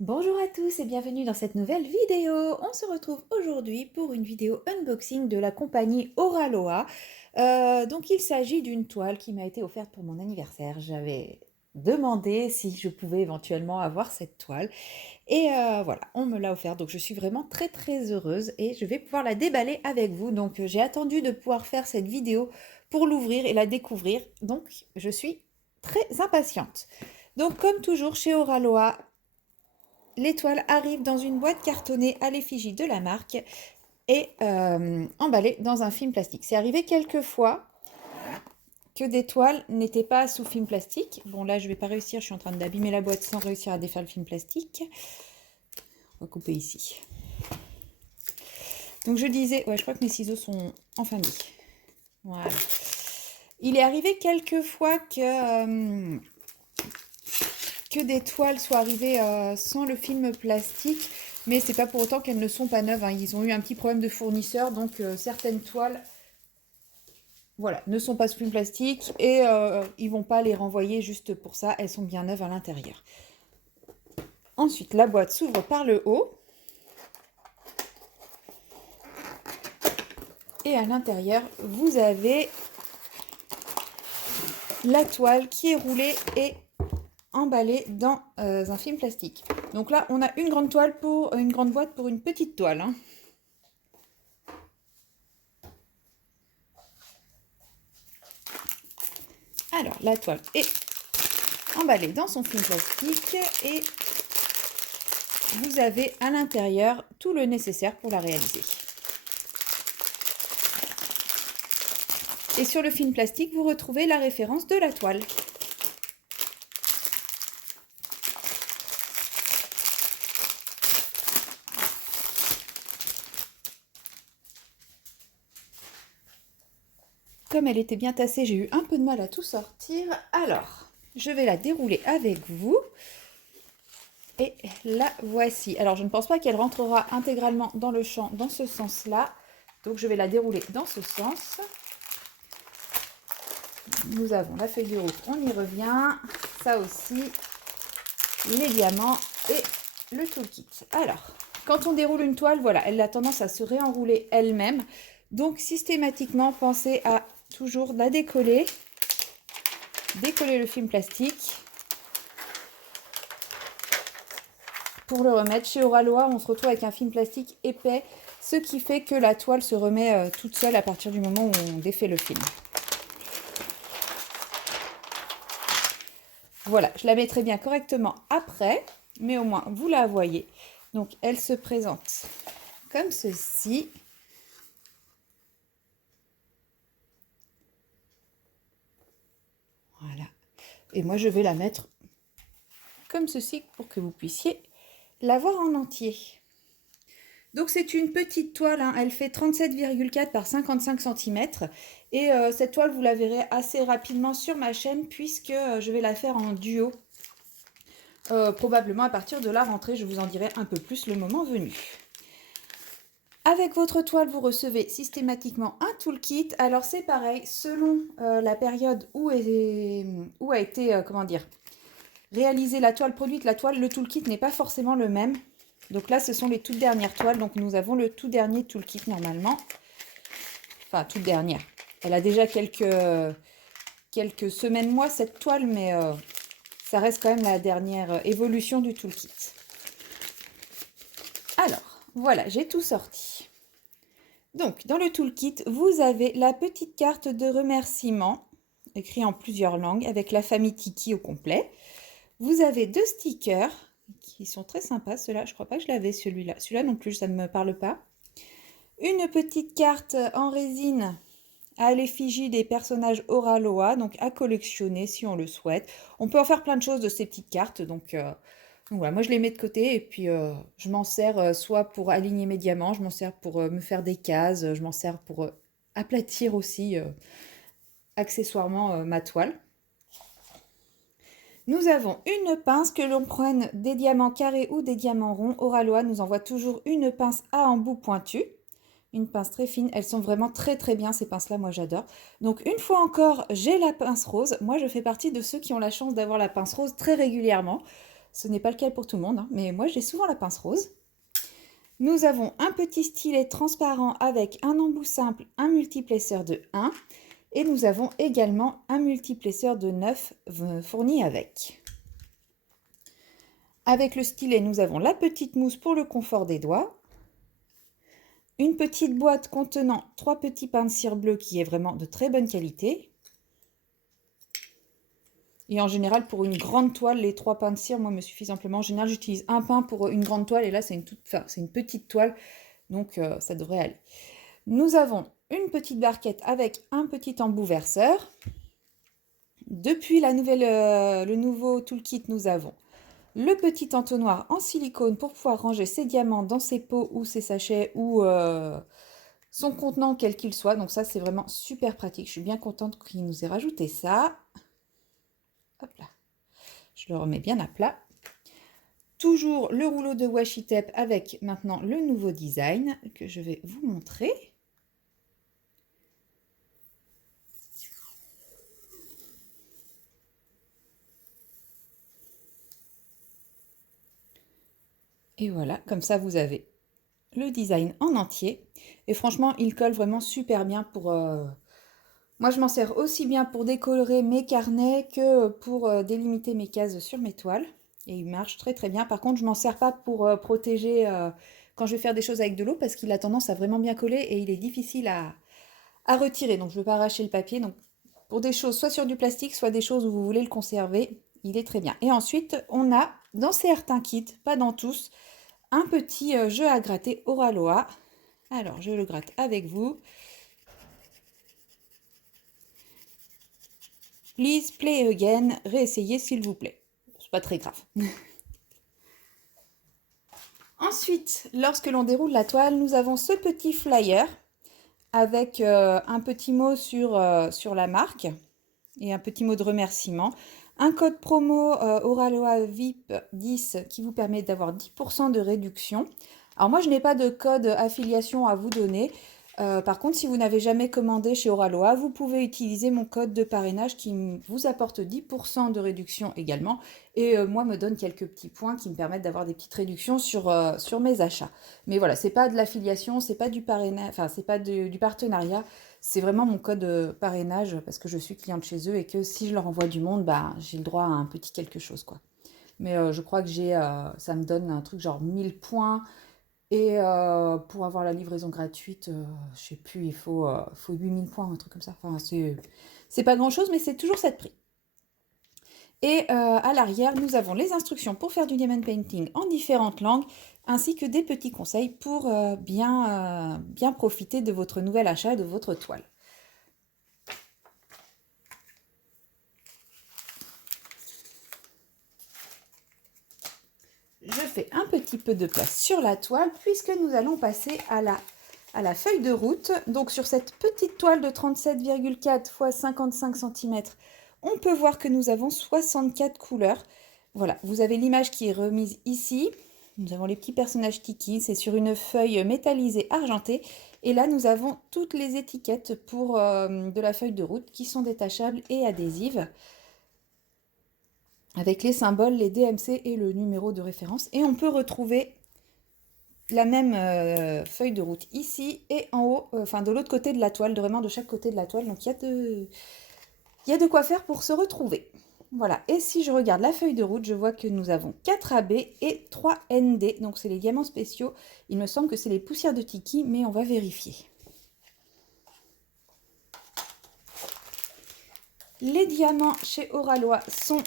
Bonjour à tous et bienvenue dans cette nouvelle vidéo. On se retrouve aujourd'hui pour une vidéo unboxing de la compagnie Oraloa. Donc il s'agit d'une toile qui m'a été offerte pour mon anniversaire. J'avais demandé si je pouvais éventuellement avoir cette toile et voilà, on me l'a offerte. Donc je suis vraiment très heureuse et je vais pouvoir la déballer avec vous. Donc j'ai attendu de pouvoir faire cette vidéo pour l'ouvrir et la découvrir. Donc je suis très impatiente. Donc comme toujours chez Oraloa, l'étoile arrive dans une boîte cartonnée à l'effigie de la marque et emballée dans un film plastique. C'est arrivé quelques fois que des toiles n'étaient pas sous film plastique. Bon là je vais pas réussir, je suis en train d'abîmer la boîte sans réussir à défaire le film plastique. On va couper ici. Donc je disais, ouais je crois que mes ciseaux sont en famille. Voilà. Il est arrivé quelques fois que des toiles soient arrivées sans le film plastique, mais c'est pas pour autant qu'elles ne sont pas neuves, hein. Ils ont eu un petit problème de fournisseur, donc certaines toiles voilà, ne sont pas sous film plastique et ils vont pas les renvoyer juste pour ça, elles sont bien neuves à l'intérieur. Ensuite, la boîte s'ouvre par le haut et à l'intérieur, vous avez la toile qui est roulée et emballée dans un film plastique. Donc là, on a une grande toile pour une grande boîte pour une petite toile, hein. Alors, la toile est emballée dans son film plastique et vous avez à l'intérieur tout le nécessaire pour la réaliser. Et sur le film plastique, vous retrouvez la référence de la toile. Comme elle était bien tassée, j'ai eu un peu de mal à tout sortir. Alors, je vais la dérouler avec vous. Et la voici. Alors, je ne pense pas qu'elle rentrera intégralement dans le champ dans ce sens-là. Donc, je vais la dérouler dans ce sens. Nous avons la feuille de route, on y revient. Ça aussi, les diamants et le toolkit. Alors, quand on déroule une toile, voilà, elle a tendance à se réenrouler elle-même. Donc, systématiquement, pensez à toujours la décoller. Décoller le film plastique. Pour le remettre, chez Oraloa, on se retrouve avec un film plastique épais, ce qui fait que la toile se remet toute seule à partir du moment où on défait le film. Voilà, je la mettrai bien correctement après, mais au moins vous la voyez. Donc elle se présente comme ceci. Voilà. Et moi je vais la mettre comme ceci pour que vous puissiez la voir en entier. Donc c'est une petite toile, hein. Elle fait 37,4 par 55 cm. Et cette toile, vous la verrez assez rapidement sur ma chaîne puisque je vais la faire en duo. Probablement à partir de la rentrée, je vous en dirai un peu plus le moment venu. Avec votre toile, vous recevez systématiquement un toolkit. Alors c'est pareil, selon la période où a été, comment dire, réalisée la toile, produite la toile, le toolkit n'est pas forcément le même. Donc là, ce sont les toutes dernières toiles. Donc nous avons le tout dernier toolkit normalement. Enfin, toute dernière. Elle a déjà quelques semaines, mois, cette toile, mais ça reste quand même la dernière évolution du toolkit. Alors, voilà, j'ai tout sorti. Donc, dans le toolkit, vous avez la petite carte de remerciement, écrite en plusieurs langues, avec la famille Tiki au complet. Vous avez 2 stickers, qui sont très sympas. Ceux-là, je crois pas que je l'avais, celui-là. Celui-là non plus, ça ne me parle pas. Une petite carte en résine à l'effigie des personnages Oraloa, donc à collectionner si on le souhaite. On peut en faire plein de choses de ces petites cartes, donc voilà, moi je les mets de côté et puis je m'en sers soit pour aligner mes diamants, je m'en sers pour me faire des cases, je m'en sers pour aplatir aussi accessoirement ma toile. Nous avons une pince, que l'on prenne des diamants carrés ou des diamants ronds. Oraloa nous envoie toujours une pince à embout pointu. Une pince très fine, elles sont vraiment très bien ces pinces là, moi j'adore. Donc une fois encore, j'ai la pince rose. Moi je fais partie de ceux qui ont la chance d'avoir la pince rose très régulièrement. Ce n'est pas le cas pour tout le monde, hein, mais moi j'ai souvent la pince rose. Nous avons un petit stylet transparent avec un embout simple, un multiplesseur de 1 et nous avons également un multiplesseur de 9 fourni avec. Avec le stylet, nous avons la petite mousse pour le confort des doigts, une petite boîte contenant 3 petits pains de cire bleu qui est vraiment de très bonne qualité. Et en général, pour une grande toile, les 3 pains de cire, moi, me suffisent amplement. En général, j'utilise un pain pour une grande toile et là, c'est une petite toile, donc ça devrait aller. Nous avons une petite barquette avec un petit embout verseur. Depuis le nouveau toolkit, nous avons le petit entonnoir en silicone pour pouvoir ranger ses diamants dans ses pots ou ses sachets ou son contenant quel qu'il soit. Donc ça, c'est vraiment super pratique. Je suis bien contente qu'il nous ait rajouté ça. Hop là. Je le remets bien à plat. Toujours le rouleau de washi tape avec maintenant le nouveau design que je vais vous montrer. Et voilà, comme ça vous avez le design en entier. Et franchement, il colle vraiment super bien pour... Moi, je m'en sers aussi bien pour décolorer mes carnets que pour délimiter mes cases sur mes toiles. Et il marche très très bien. Par contre, je ne m'en sers pas pour protéger quand je vais faire des choses avec de l'eau parce qu'il a tendance à vraiment bien coller et il est difficile à retirer. Donc, je ne veux pas arracher le papier. Donc, pour des choses soit sur du plastique, soit des choses où vous voulez le conserver, il est très bien. Et ensuite, on a dans certains kits, pas dans tous, un petit jeu à gratter Oraloa. Alors, je le gratte avec vous. Please play again. Réessayez s'il vous plaît. C'est pas très grave. Ensuite, lorsque l'on déroule la toile, nous avons ce petit flyer avec un petit mot sur la marque et un petit mot de remerciement. Un code promo Oraloa VIP 10 qui vous permet d'avoir 10% de réduction. Alors moi, je n'ai pas de code affiliation à vous donner. Par contre, si vous n'avez jamais commandé chez Oraloa, vous pouvez utiliser mon code de parrainage qui vous apporte 10% de réduction également. Et moi, me donne quelques petits points qui me permettent d'avoir des petites réductions sur mes achats. Mais voilà, c'est pas de l'affiliation, c'est pas du parrainage, enfin, c'est pas du partenariat. C'est vraiment mon code parrainage parce que je suis cliente chez eux et que si je leur envoie du monde, bah, j'ai le droit à un petit quelque chose, quoi. Mais je crois que ça me donne un truc genre 1000 points. Et pour avoir la livraison gratuite, je sais plus, faut 8000 points, un truc comme ça. Enfin, c'est pas grand-chose, mais c'est toujours cette prix. Et à l'arrière, nous avons les instructions pour faire du diamond painting en différentes langues, ainsi que des petits conseils pour bien profiter de votre nouvel achat et de votre toile. Je fais un petit peu de place sur la toile puisque nous allons passer à la feuille de route. Donc sur cette petite toile de 37,4 x 55 cm, on peut voir que nous avons 64 couleurs. Voilà, vous avez l'image qui est remise ici. Nous avons les petits personnages Tiki, c'est sur une feuille métallisée argentée. Et là, nous avons toutes les étiquettes de la feuille de route qui sont détachables et adhésives, avec les symboles, les DMC et le numéro de référence. Et on peut retrouver la même feuille de route ici et en haut, enfin de l'autre côté de la toile, vraiment de chaque côté de la toile. Donc il y a de quoi faire pour se retrouver. Voilà, et si je regarde la feuille de route, je vois que nous avons 4 AB et 3 ND. Donc c'est les diamants spéciaux. Il me semble que c'est les poussières de Tiki, mais on va vérifier. Les diamants chez Oraloa sont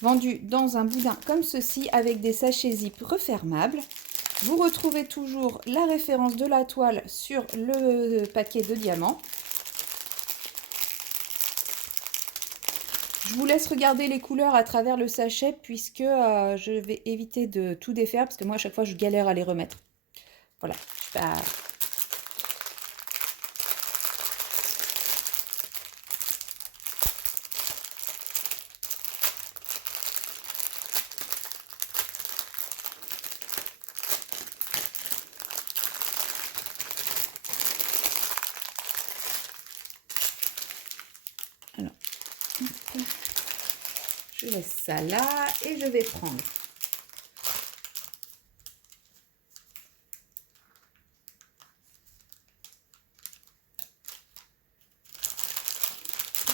vendus dans un boudin comme ceci avec des sachets zip refermables. Vous retrouvez toujours la référence de la toile sur le paquet de diamants. Je vous laisse regarder les couleurs à travers le sachet puisque je vais éviter de tout défaire parce que moi à chaque fois je galère à les remettre. Voilà. Alors, Je laisse ça là et je vais prendre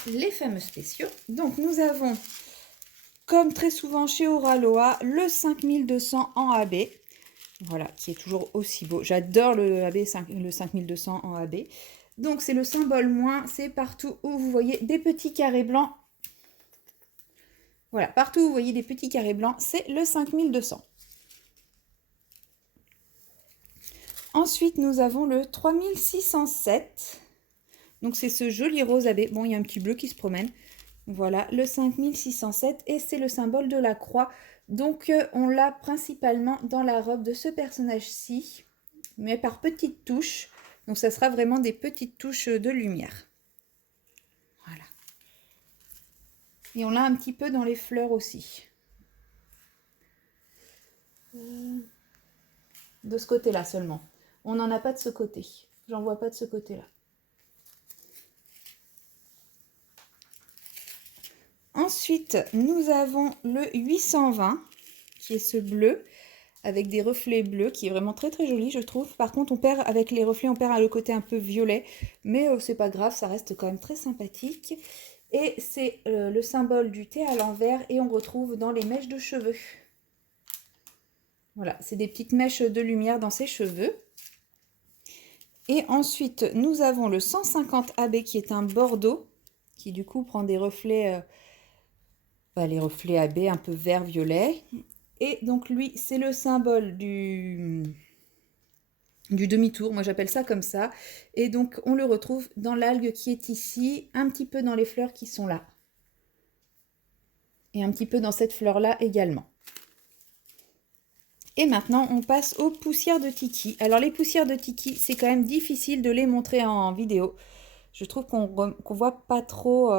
les fameux spéciaux. Donc nous avons, comme très souvent chez Oraloa, le 5200 en AB. Voilà, qui est toujours aussi beau. J'adore le AB, le 5200 en AB. Donc c'est le symbole moins, c'est partout où vous voyez des petits carrés blancs. Voilà, partout où vous voyez des petits carrés blancs, c'est le 5200. Ensuite, nous avons le 3607. Donc c'est ce joli rose AB. Bon, il y a un petit bleu qui se promène. Voilà, le 5607 et c'est le symbole de la croix. Donc on l'a principalement dans la robe de ce personnage-ci, mais par petites touches. Donc ça sera vraiment des petites touches de lumière. Voilà. Et on l'a un petit peu dans les fleurs aussi. De ce côté-là seulement. On n'en a pas de ce côté. J'en vois pas de ce côté-là. Ensuite, nous avons le 820, qui est ce bleu, avec des reflets bleus, qui est vraiment très très joli, je trouve. Par contre, on perd avec les reflets, on perd le côté un peu violet, mais c'est pas grave, ça reste quand même très sympathique. Et c'est le symbole du thé à l'envers, et on retrouve dans les mèches de cheveux. Voilà, c'est des petites mèches de lumière dans ses cheveux. Et ensuite, nous avons le 150 AB, qui est un bordeaux, qui du coup prend des reflets... les reflets AB un peu vert-violet. Et donc lui, c'est le symbole du demi-tour, moi j'appelle ça comme ça. Et donc on le retrouve dans l'algue qui est ici, un petit peu dans les fleurs qui sont là. Et un petit peu dans cette fleur-là également. Et maintenant, on passe aux poussières de Tiki. Alors les poussières de Tiki, c'est quand même difficile de les montrer en vidéo. Je trouve qu'on voit pas trop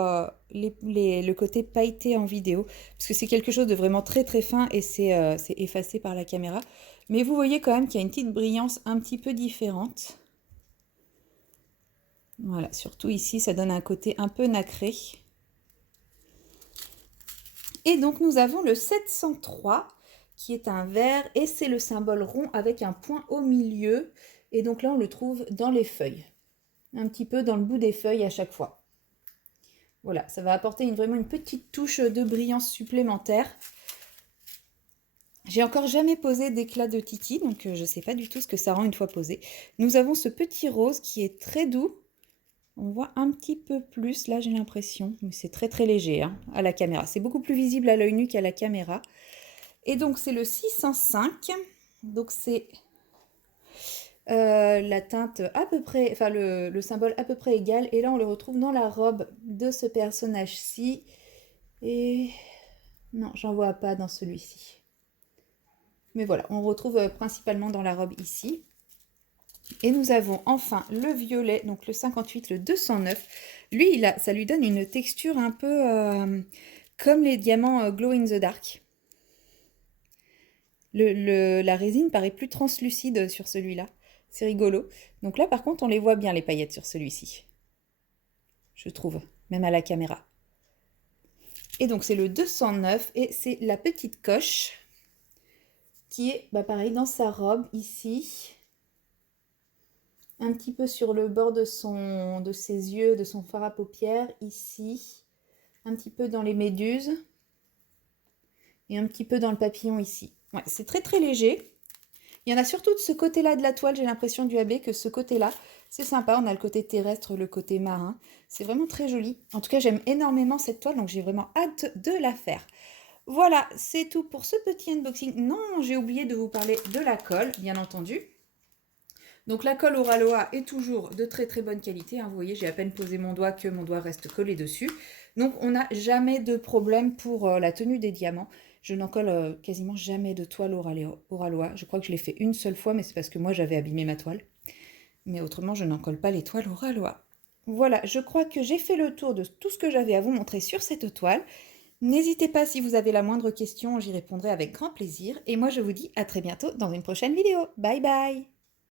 le côté pailleté en vidéo, parce que c'est quelque chose de vraiment très très fin et c'est effacé par la caméra. Mais vous voyez quand même qu'il y a une petite brillance un petit peu différente. Voilà, surtout ici, ça donne un côté un peu nacré. Et donc nous avons le 703, qui est un vert, et c'est le symbole rond avec un point au milieu. Et donc là, on le trouve dans les feuilles. Un petit peu dans le bout des feuilles à chaque fois. Voilà, ça va apporter vraiment une petite touche de brillance supplémentaire. J'ai encore jamais posé d'éclat de Tiki, donc je ne sais pas du tout ce que ça rend une fois posé. Nous avons ce petit rose qui est très doux. On voit un petit peu plus, là j'ai l'impression, mais c'est très très léger hein, à la caméra. C'est beaucoup plus visible à l'œil nu qu'à la caméra. Et donc c'est le 605, donc c'est... la teinte à peu près, enfin le symbole à peu près égal. Et là, on le retrouve dans la robe de ce personnage-ci. Et non, j'en vois pas dans celui-ci. Mais voilà, on retrouve principalement dans la robe ici. Et nous avons enfin le violet, donc le 58, le 209. Lui, ça lui donne une texture un peu comme les diamants glow in the dark. La résine paraît plus translucide sur celui-là. C'est rigolo. Donc là, par contre, on les voit bien, les paillettes sur celui-ci. Je trouve, même à la caméra. Et donc, c'est le 209 et c'est la petite coche qui est, pareil, dans sa robe, ici. Un petit peu sur le bord de ses yeux, de son fard à paupières, ici. Un petit peu dans les méduses. Et un petit peu dans le papillon, ici. Ouais, c'est très, très léger. Il y en a surtout de ce côté-là de la toile, j'ai l'impression du AB, que ce côté-là, c'est sympa. On a le côté terrestre, le côté marin. C'est vraiment très joli. En tout cas, j'aime énormément cette toile, donc j'ai vraiment hâte de la faire. Voilà, c'est tout pour ce petit unboxing. Non, j'ai oublié de vous parler de la colle, bien entendu. Donc la colle Oraloa est toujours de très très bonne qualité. Hein. Vous voyez, j'ai à peine posé mon doigt que mon doigt reste collé dessus. Donc on n'a jamais de problème pour la tenue des diamants. Je n'en colle quasiment jamais de toile Oraloa. Je crois que je l'ai fait une seule fois, mais c'est parce que moi j'avais abîmé ma toile. Mais autrement, je n'en colle pas les toiles Oraloa. Voilà, je crois que j'ai fait le tour de tout ce que j'avais à vous montrer sur cette toile. N'hésitez pas si vous avez la moindre question, j'y répondrai avec grand plaisir. Et moi je vous dis à très bientôt dans une prochaine vidéo. Bye bye!